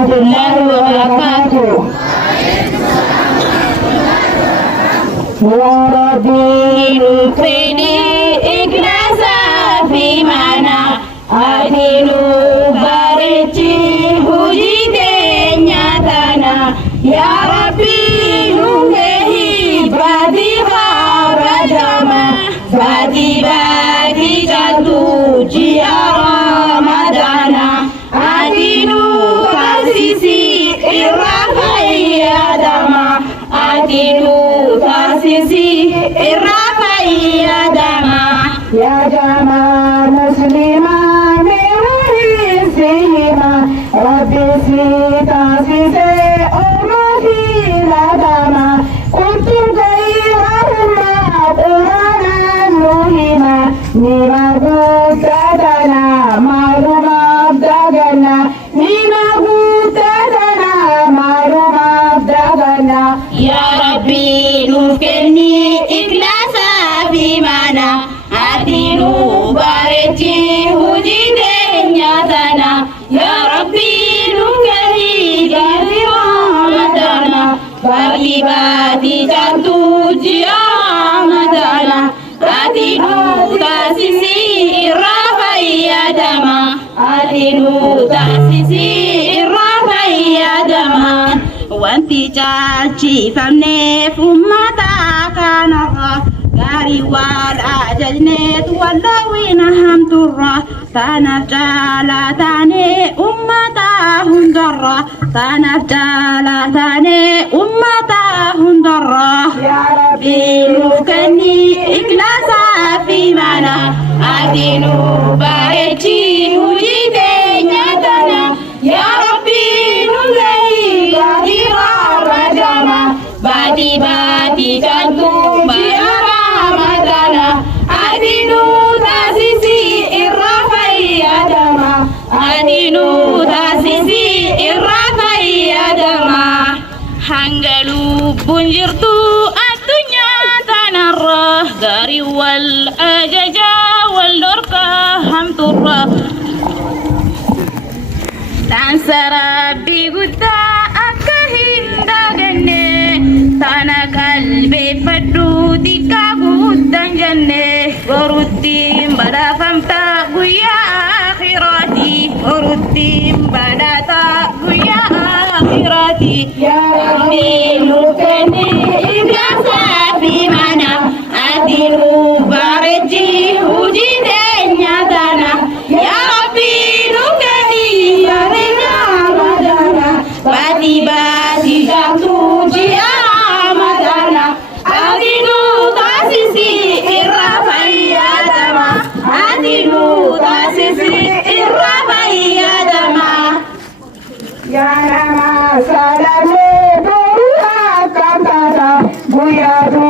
warahmatullahi wabarakatuh. Ya Rabbi nufini ikhlasa fi mana adinu bareci hujite nyatana. Ya Rabbi nungehi badiha rajama badi badi jatu jiara madana adinu kasisi irafai adama adinu kasisi irafai adama. Ya jama muslima mehari sihima rabbi sita sise umati ladama kuntum khaira ummat uranan muhima nima gutadana marumab dagana nima gutadana marumab dagana. Ya Rabbi nufkeni ikhlasa fi mana adinu bareci hujide nyatana. Ya Rabbi nufkeni gafira madana bagi badi jantu jia madana adinu tasisi rafai adama adinu tasisi rafai adama. Wanti caci famne fumata kanara gari wal ajajne tuwallawina hamturra tanaf jala tane ummata hundarra tanaf jala tane ummata hundarra. Ya Rabbi nukani ikhlasa fi mana adinu bareci hujide nyatana. Ya Rabbi nungahi badira rajama badi badi jantung biara madana adinu tasisi irrafai adama adinu tasisi irrafai adama. Hanggalu bunjirtu adunya tanarrah dari wal ajaja wal dorka hamturrah tansara biguda akahindagane tana kalbe fadu dika gudan janne gorutim bada famta guya akhirati gorutim bada ta guya akhirati. Ya Rabbi nukani ikhlasa fi mana adinu bareci hujide nyatana. Ya Rabbi nukani badi badi jantu jia madana adinu tasisi irrafai adama adinu tasisi irrafai adama. Ya nama salame beruha kantata buya du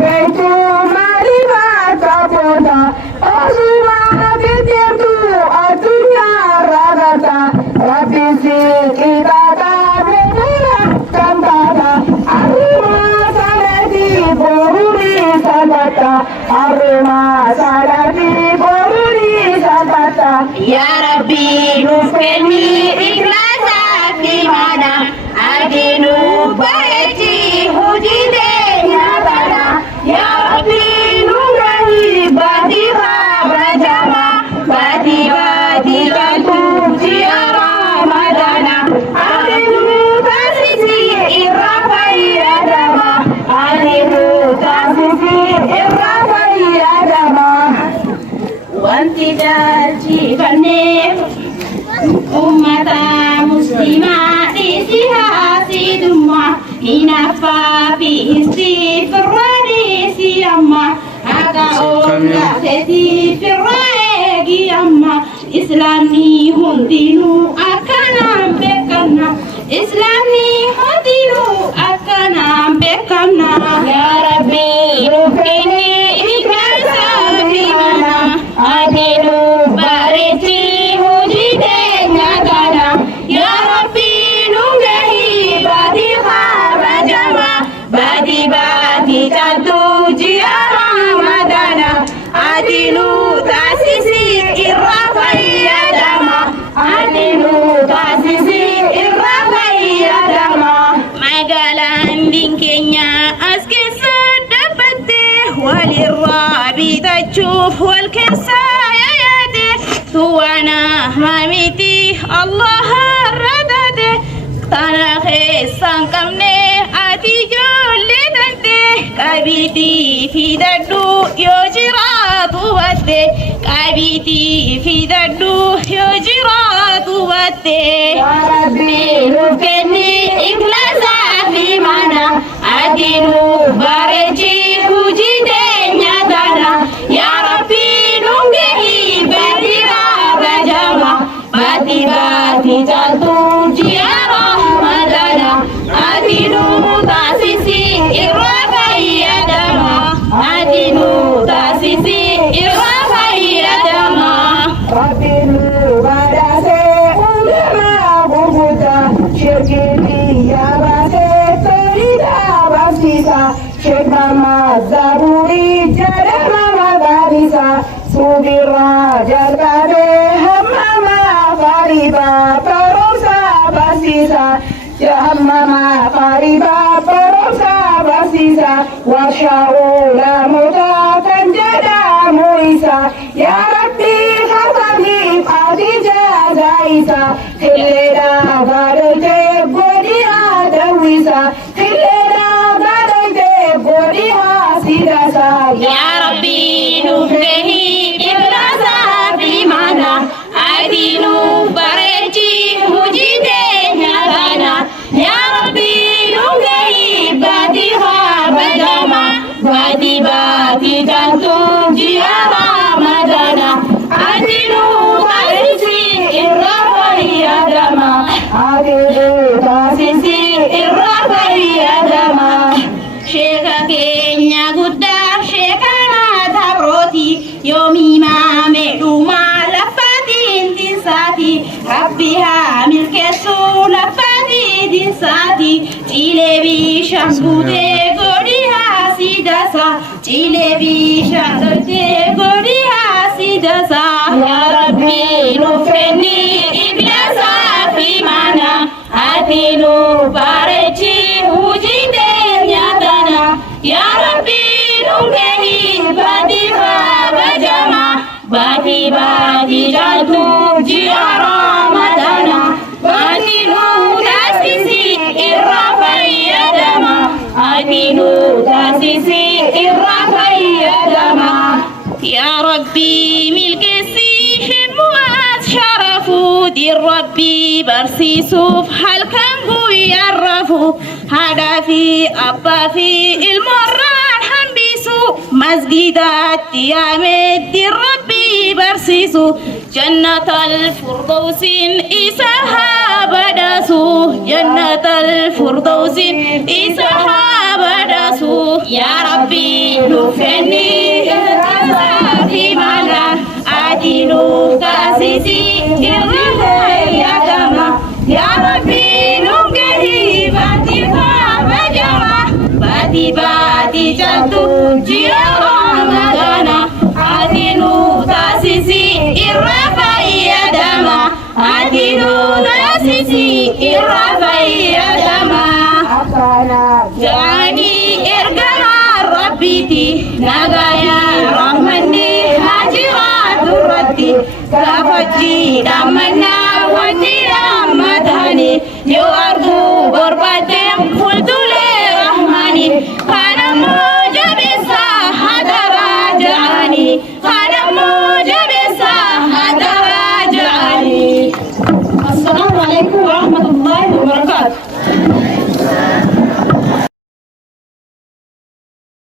betu mariba kapota asuma titirtu atunya ragata rabbi kita arma salati boruri sabata. Ya Rabbi nufeni ikhlasa fi mana adinu bareci hujide nyatana. Ya Rabbi nungahi badiha rajama badi badi jantu jiara madana adinu tasisi irrafai adama adinu tasisi irrafai adama. Wanti jaji fane ummata muslima isiha sidumma inafa fi istifrani siyamma aga onda seti firregi amma islami hundinu akana bekana islami hundinu akana bekana. Ya Rabbi rukini ikhlasa fi mana adinu bareci hujide nyatana. Ya Rabbi nungahi badiha rajama badi badi jantu jiara madana adinu tasisi irrafai adama adinu tasisi irrafai saya yade tuana mamiti Allah radade tanah sangkamne ati jolle dante kabiti fidadu yojiratu wate kabiti fidadu yojiratu wate ya rabbi rukeni ikhlasa fi mana adinu bareji hujide nyadana ya rabbi nungehi bedira bajama bati bati jantu jiara madana adinu tasisi irafai adama adinu tasisi irafai adama rabinu badase ulama bubuta shirkini ya base sarida basisa shekama zaburi jarama barisa subira jalkade hammama fariba parosa basisa jahammama fariba parosa basisa washaula mutakan jada muisa ya rabbi khatami qadija zaisa khilera garde godiya dawisa khilera garde godiya sidasa ya rabbi nufehi iblasa bimana adinu bareji hujide nyagana ya rabbi nungehi badiha badama badi badi jantung jiara madana adinu tasisi irrafai adama adinu tasisi irrafai adama Sheka kenya gudda sheka dabroti yomi mame duma lafati intisati rabbiha milkesu lafati dinsati jilebi shambude godiha sidasa jilebi shambude godiha sidasa ya rabbi nufeni iblasa fi mana adinu bareji hujide nyadana ya rabbi nungehi badiha bajama badi badi jantu jiara madana adinu tasisi irrafai adama adinu tasisi irrafai adama ya rabbi milkesi himmuat sharafu dir rabbi barsisuf halkangu yarrafu hada fi abba fi ilmurran hambisu masjidat yamed dir rabbi barsisu jannat al-firdausin isaha badasu jannat al-firdausin isaha badasu ya rabbi nufeni fi mana adinu kasisi irrafai adama ya rabbi nungehi batiha bajama badi badi jantung jiara madana adinu tasisi irrafai adama adinu tasisi irrafai